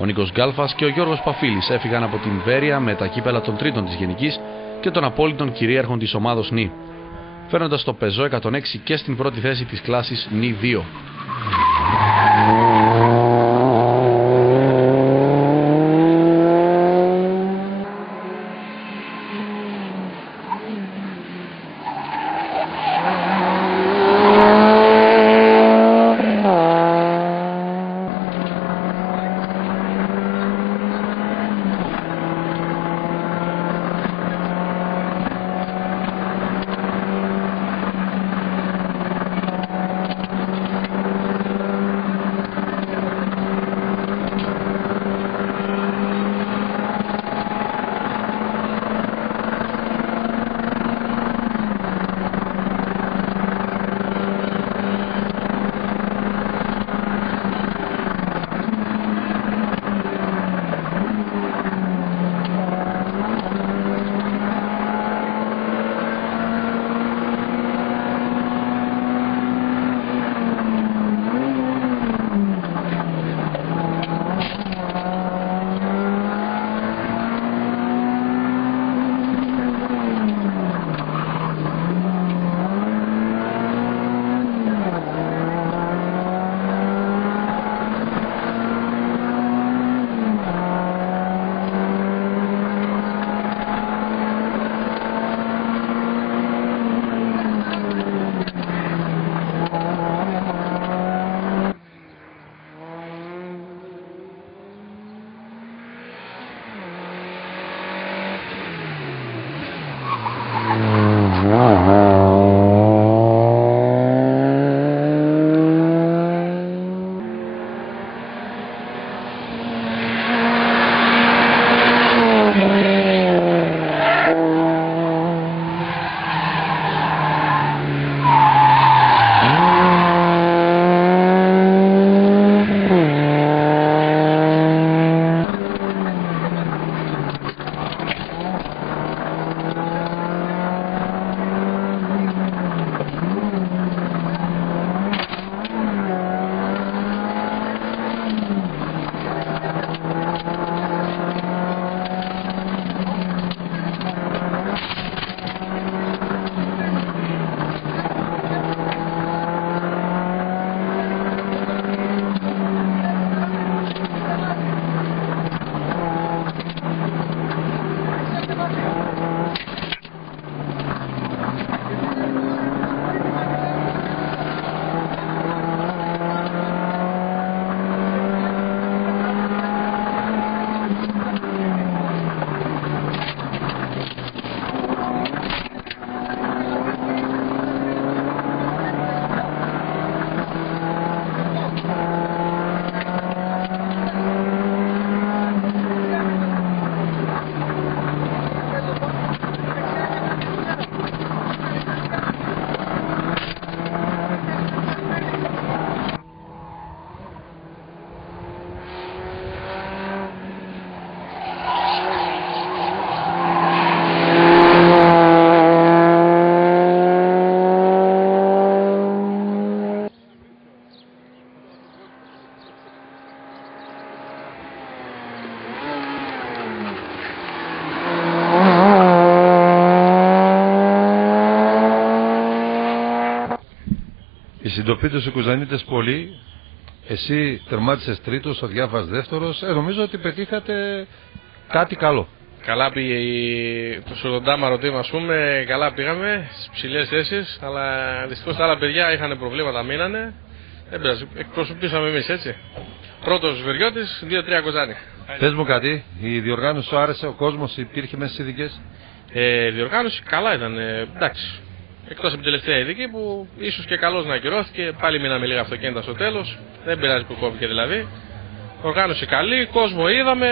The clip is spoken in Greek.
Ο Νίκος Γκάλφας και ο Γιώργος Παφίλης έφυγαν από την Βέρεια με τα κύπελα των τρίτων της Γενικής και των απόλυτων κυρίαρχων της ομάδος ΝΙ, φέρνοντας το Πεζό 106 και στην πρώτη θέση της κλάσης ΝΙ 2. Η συντοπή του Κουζανίτες πολύ, εσύ τερμάτισες τρίτος, ο Διάφας δεύτερος. Νομίζω ότι πετύχατε κάτι καλό. Καλά πήγε το 80 μαρωτήμα, ας πούμε, καλά πήγαμε στις ψηλές θέσεις, αλλά δυστυχώς τα άλλα παιδιά είχαν προβλήματα, μείνανε. Δεν πειράζει, εκπροσωπήσαμε εμείς έτσι. Πρώτος Βεριώτης, 2-3 Κοζάνη. Πες μου κάτι, η διοργάνωση σου άρεσε, ο κόσμος υπήρχε μέσα στις ειδικές? Η διοργάνωση καλά ήταν, εντάξει. Εκτός από την τελευταία ειδική που ίσως και καλώς να ακυρώθηκε, πάλι μείναμε λίγα αυτοκίνητα στο τέλος. Δεν πειράζει που κόπηκε δηλαδή. Οργάνωση καλή, κόσμο είδαμε.